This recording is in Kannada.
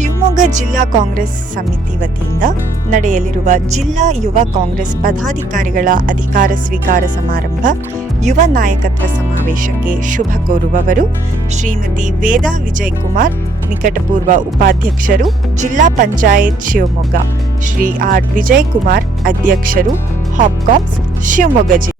ಜಿಲ್ಲಾ ಕಾಂಗ್ರೆಸ್ ಸಮಿತಿ ವತಿಯಿಂದ ನಡೆಯಲಿರುವ ಜಿಲ್ಲಾ ಯುವ ಕಾಂಗ್ರೆಸ್ ಪದಾಧಿಕಾರಿಗಳ ಅಧಿಕಾರ ಸ್ವೀಕಾರ ಸಮಾರಂಭ, ಯುವ ನಾಯಕತ್ವ ಸಮಾವೇಶಕ್ಕೆ ಶುಭ ಕೋರುವವರು ಶ್ರೀಮತಿ ವೇದಾ ವಿಜಯ್ ಕುಮಾರ್ ನಿಕಟಪೂರ್ವ ಉಪಾಧ್ಯಕ್ಷರು, ಜಿಲ್ಲಾ ಪಂಚಾಯತ್ ಶಿವಮೊಗ್ಗ, ಶ್ರೀ ಆರ್ ವಿಜಯ್ ಕುಮಾರ್ ಅಧ್ಯಕ್ಷರು, ಹಾಪ್ಕಾಮ್ಸ್, ಶಿವಮೊಗ್ಗ ಜಿಲ್ಲೆ.